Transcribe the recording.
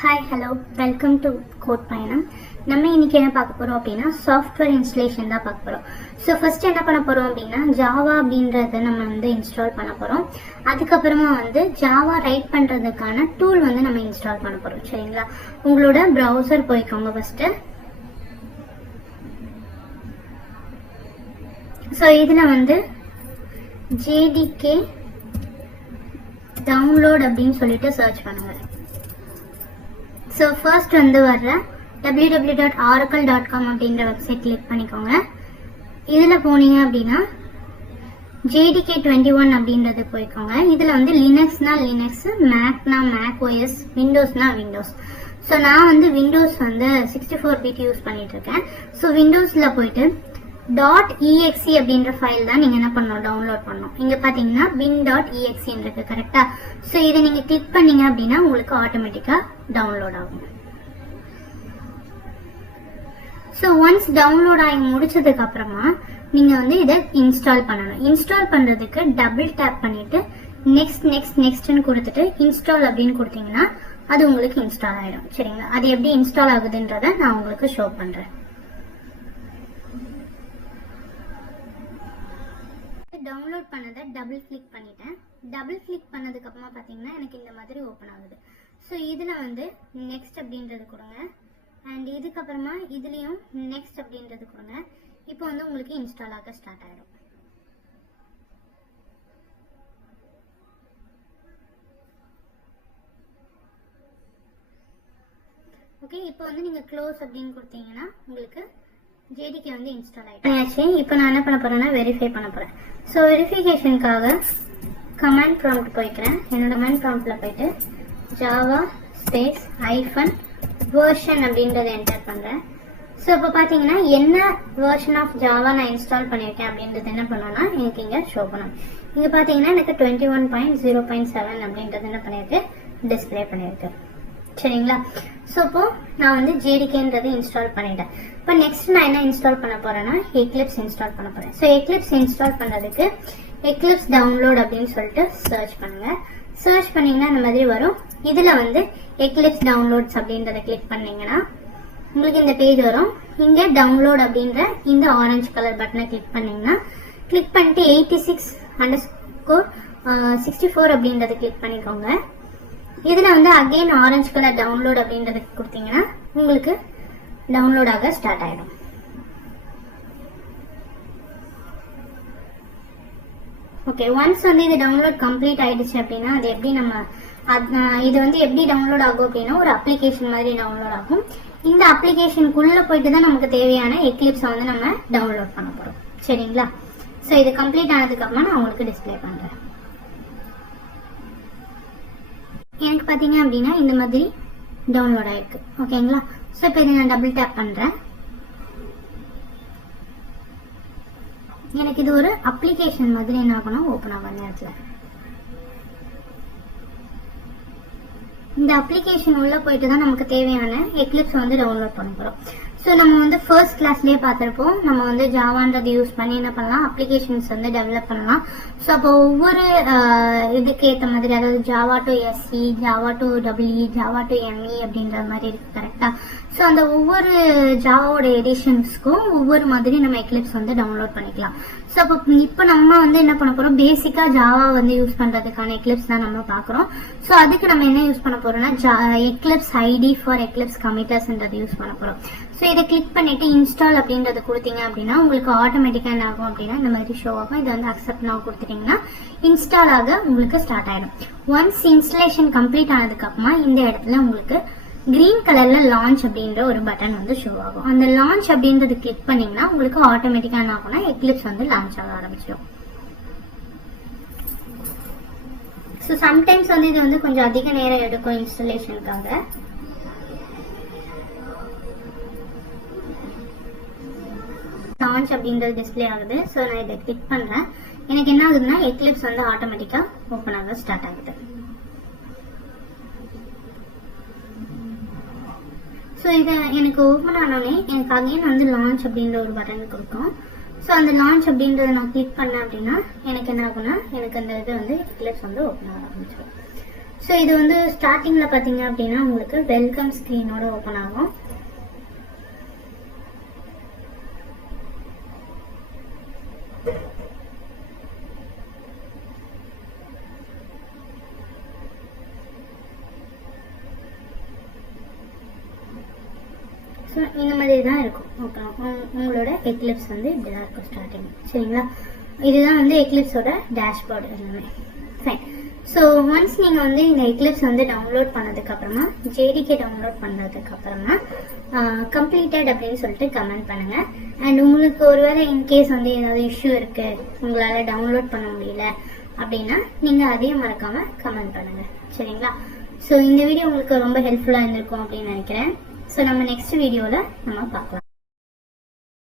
Hi hello welcome to code பயணம். நம்ம இன்னைக்கு என்ன பார்க்க போகிறோம் அப்படின்னா சாஃப்ட்வேர் இன்ஸ்டலேஷன் தான் பார்க்க போகிறோம். ஸோ ஃபர்ஸ்ட் என்ன பண்ண போகிறோம் அப்படின்னா ஜாவா அப்படின்றத நம்ம இன்ஸ்டால் பண்ண போகிறோம். அதுக்கப்புறமா ஜாவா ரைட் பண்ணுறதுக்கான டூல் நம்ம இன்ஸ்டால் பண்ண போகிறோம். சரிங்களா, உங்களோட ப்ரௌசர் போய்க்கோங்க ஃபர்ஸ்ட்டு. ஸோ இதில் JDK டவுன்லோட் அப்படின்னு சொல்லிட்டு சர்ச் பண்ணுங்க. ஸோ ஃபர்ஸ்ட் வர்ற www.oracle.com அப்படின்ற வெப்சைட் கிளிக் பண்ணிக்கோங்க. இதில் போனீங்க அப்படின்னா JDK 21 அப்படின்றது போய்க்கோங்க. இதில் லினக்ஸ்னா லினக்ஸ், மேக்னா மேக் OS, விண்டோஸ்னா விண்டோஸ். ஸோ நான் விண்டோஸ் 64 பிட் யூஸ் பண்ணிட்டு இருக்கேன். ஸோ விண்டோஸில் போயிட்டு .exe அப்படின்ற ஃபைல் தான் நீங்கள் என்ன பண்ணணும், டவுன்லோட் பண்ணணும். இங்கே பார்த்தீங்கன்னா win.exe இருக்கு கரெக்டா. ஸோ இதை நீங்கள் கிளிக் பண்ணீங்க அப்படின்னா உங்களுக்கு ஆட்டோமேட்டிக்காக டவுன்லோட் ஆகும். ஸோ ஒன்ஸ் டவுன்லோட் ஆகி முடிச்சதுக்கு அப்புறமா நீங்கள் இதை இன்ஸ்டால் பண்ணணும். இன்ஸ்டால் பண்ணுறதுக்கு டபுள் டேப் பண்ணிட்டு நெக்ஸ்ட் நெக்ஸ்ட் நெக்ஸ்ட்னு கொடுத்துட்டு இன்ஸ்டால் அப்படின்னு கொடுத்தீங்கன்னா அது உங்களுக்கு இன்ஸ்டால் ஆகிடும். சரிங்களா, அது எப்படி இன்ஸ்டால் ஆகுதுன்றதை நான் உங்களுக்கு ஷோ பண்ணுறேன். டவுன்லோட் பண்ணதை டபுள் கிளிக் பண்ணிட்டேன். டபுள் கிளிக் பண்ணதுக்கு அப்புறமா பார்த்தீங்கன்னா எனக்கு இந்த மாதிரி ஓப்பன் ஆகுது. ஸோ இதில் நெக்ஸ்ட் அப்படின்றது கொடுங்க. அண்ட் இதுக்கப்புறமா இதுலேயும் நெக்ஸ்ட் அப்படின்றது கொடுங்க. இப்போ உங்களுக்கு இன்ஸ்டால் ஆக ஸ்டார்ட் ஆகிடும். ஓகே, இப்போ நீங்கள் க்ளோஸ் அப்படின்னு கொடுத்தீங்கன்னா உங்களுக்கு JDK இன்ஸ்டால் ஆயிடுச்சு. இப்போ நான் என்ன பண்ண போறேன்னா வெரிஃபை பண்ண போறேன். ஸோ வெரிஃபிகேஷனுக்காக கமாண்ட் ப்ராம்ப்ட் போய்க்கிறேன். என்னோட கமாண்ட் ப்ராம்ப்ட்ல போயிட்டு ஜாவா ஸ்பேஸ் -வெர்ஷன் அப்படின்றத என்டர் பண்றேன். ஸோ இப்போ பார்த்தீங்கன்னா என்ன வெர்ஷன் ஆஃப் ஜாவா நான் இன்ஸ்டால் பண்ணியிருக்கேன் அப்படின்றது என்ன பண்ணோம்னா எனக்கு இங்கே ஷோ பண்ணணும். இங்கே பார்த்தீங்கன்னா எனக்கு 21.0.7 அப்படின்றது என்ன பண்ணியிருக்கு, டிஸ்பிளே பண்ணியிருக்கு. சரிங்களா, ஸோ இப்போ நான் JDKன்றது இன்ஸ்டால் பண்ணிட்டேன். இப்போ நெக்ஸ்ட் நான் என்ன இன்ஸ்டால் பண்ண போறேன்னா எக்லிப்ஸ் இன்ஸ்டால் பண்ண போறேன். ஸோ எக்லிப்ஸ் இன்ஸ்டால் பண்றதுக்கு எக்லிப்ஸ் டவுன்லோட் அப்படின்னு சொல்லிட்டு சர்ச் பண்ணுங்க. சர்ச் பண்ணீங்கன்னா இந்த மாதிரி வரும். இதுல எக்லிப்ஸ் டவுன்லோட்ஸ் அப்படின்றத கிளிக் பண்ணீங்கன்னா உங்களுக்கு இந்த பேஜ் வரும். இங்க டவுன்லோட் அப்படின்ற இந்த ஆரஞ்சு கலர் பட்டனை கிளிக் பண்ணீங்கன்னா கிளிக் பண்ணிட்டு 86_64 அப்படின்றத கிளிக் பண்ணிக்கோங்க. இதுல அகைன் ஆரஞ்சு கலர் டவுன்லோட் அப்படின்றது கொடுத்தீங்கன்னா உங்களுக்கு டவுன்லோட் ஆக ஸ்டார்ட் ஆயிடும். ஓகே, ஒன்ஸ் இது டவுன்லோட் கம்ப்ளீட் ஆயிடுச்சு அப்படின்னா அது எப்படி இது எப்படி டவுன்லோட் ஆகும் அப்படின்னா ஒரு அப்ளிகேஷன் மாதிரி டவுன்லோட் ஆகும். இந்த அப்ளிகேஷனுக்குள்ள போயிட்டு தான் நமக்கு தேவையான எக்லிப்ஸ் நம்ம டவுன்லோட் பண்ண போறோம். சரிங்களா, ஸோ இது கம்ப்ளீட் ஆனதுக்கு அப்புறமா நான் உங்களுக்கு டிஸ்பிளே பண்றேன். எனக்கு பார்த்தீங்க அப்படின்னா இந்த மாதிரி டவுன்லோட் ஆயிருக்கு. ஓகேங்களா, ஸோ இப்போ இதை நான் டபுள் டேப் பண்ணுறேன். எனக்கு இது ஒரு அப்ளிகேஷன் மாதிரி என்ன ஆகணும், ஓப்பன் ஆகும் நேரத்தில். இந்த அப்ளிகேஷன் உள்ள போயிட்டு தான் நமக்கு தேவையான எக்லிப்ஸ் டவுன்லோட் பண்ண போகிறோம். ஸோ நம்ம ஃபர்ஸ்ட் கிளாஸ்லேயே பார்த்துருப்போம். நம்ம ஜாவான்றது யூஸ் பண்ணி என்ன பண்ணலாம், அப்ளிகேஷன்ஸ் டெவலப் பண்ணலாம். ஸோ அப்போ ஒவ்வொரு இதுக்கு ஏற்ற மாதிரி, அதாவது Java to SE, Java to EE, Java to ME அப்படின்ற மாதிரி இருக்கு கரெக்டா. ஸோ அந்த ஒவ்வொரு ஜாவாவோட எடிஷன்ஸ்க்கும் ஒவ்வொரு மாதிரி நம்ம எக்லிப்ஸ் டவுன்லோட் பண்ணிக்கலாம். ஸோ அப்போ இப்போ நம்ம என்ன பண்ண போறோம், பேசிக்கா ஜாவா யூஸ் பண்றதுக்கான எக்லிப்ஸ் தான் நம்ம பாக்குறோம். ஸோ அதுக்கு நம்ம என்ன யூஸ் பண்ண போறோம்னா எக்லிப்ஸ் ID ஃபார் எக்லிப்ஸ் கமிட்டர்ஸ்ன்றது யூஸ் பண்ண போறோம். ஸோ இதை கிளிக் பண்ணிட்டு இன்ஸ்டால் அப்படின்றது கொடுத்தீங்க அப்படின்னா உங்களுக்கு ஆட்டோமேட்டிக்கா என்ன ஆகும் அப்படின்னா இந்த மாதிரி ஷோ ஆகும். இது அக்செப்ட் நான் கொடுத்துட்டீங்கன்னா இன்ஸ்டால் ஆக உங்களுக்கு ஸ்டார்ட் ஆயிடும். ஒன்ஸ் இன்ஸ்டலேஷன் கம்ப்ளீட் ஆனதுக்கு அப்புறமா இந்த இடத்துல உங்களுக்கு கிரீன் கலர்ல லான்ச் அப்படின்ற ஒரு பட்டன் ஷோ ஆகும். அந்த லான்ச் அப்படின்றது கிளிக் பண்ணீங்கன்னா உங்களுக்கு ஆட்டோமேட்டிக்கா என்ன ஆகும்னா எக்லிப்ஸ் லான்ச் ஆக ஆரம்பிச்சிடும். ஸோ சம்டைம்ஸ் இது கொஞ்சம் அதிக நேரம் எடுக்கும் இன்ஸ்டலேஷனுக்காக. லான்ச் அப்படின்றது டிஸ்பிளே ஆகுது. ஸோ நான் இதை கிளிக் பண்றேன். எனக்கு என்ன ஆகுதுன்னா எக்லிப்ஸ் ஆட்டோமேட்டிக்கா ஓப்பன் ஆக ஸ்டார்ட் ஆகுது. ஸோ இதை எனக்கு ஓப்பன் ஆனோடனே எனக்கு அகைன் லான்ச் அப்படின்ற ஒரு பட்டன் கொடுக்கும். ஸோ அந்த லான்ச் அப்படின்றத நான் கிளிக் பண்ணேன் அப்படின்னா எனக்கு என்ன ஆகும்னா எனக்கு அந்த இது எக்லிப்ஸ் ஓப்பன் ஆக ஆரம்பிச்சிடும். ஸோ இது வந்து ஸ்டார்டிங்கில் பார்த்தீங்க அப்படின்னா உங்களுக்கு வெல்கம் ஸ்க்ரீனோட ஓப்பன் ஆகும். ஸோ இந்த மாதிரி தான் இருக்கும். ஓகே, உங்களோட எக்லிப்ஸ் வந்து இப்படி தான் இருக்கும் ஸ்டார்டிங். சரிங்களா, இதுதான் வந்து எக்லிப்ஸோட டேஷ்போர்டு எல்லாமே. ஃபைன். ஸோ ஒன்ஸ் நீங்கள் வந்து இந்த எக்லிப்ஸ் வந்து டவுன்லோட் பண்ணதுக்கப்புறமா ஜேடிகே டவுன்லோட் பண்ணதுக்கப்புறமா கம்ப்ளீட்டட் அப்படின்னு சொல்லிட்டு கமெண்ட் பண்ணுங்கள். அண்ட் உங்களுக்கு ஒருவேளை இன்கேஸ் வந்து ஏதாவது இஷ்யூ இருக்குது, உங்களால் டவுன்லோட் பண்ண முடியல அப்படின்னா நீங்கள் அதையும் மறக்காமல் கமெண்ட் பண்ணுங்கள். சரிங்களா, ஸோ இந்த வீடியோ உங்களுக்கு ரொம்ப ஹெல்ப்ஃபுல்லாக இருந்திருக்கும் அப்படின்னு நினைக்கிறேன். ஸோ நம்ம நெக்ஸ்ட் வீடியோவில் நம்ம பார்க்கலாம்.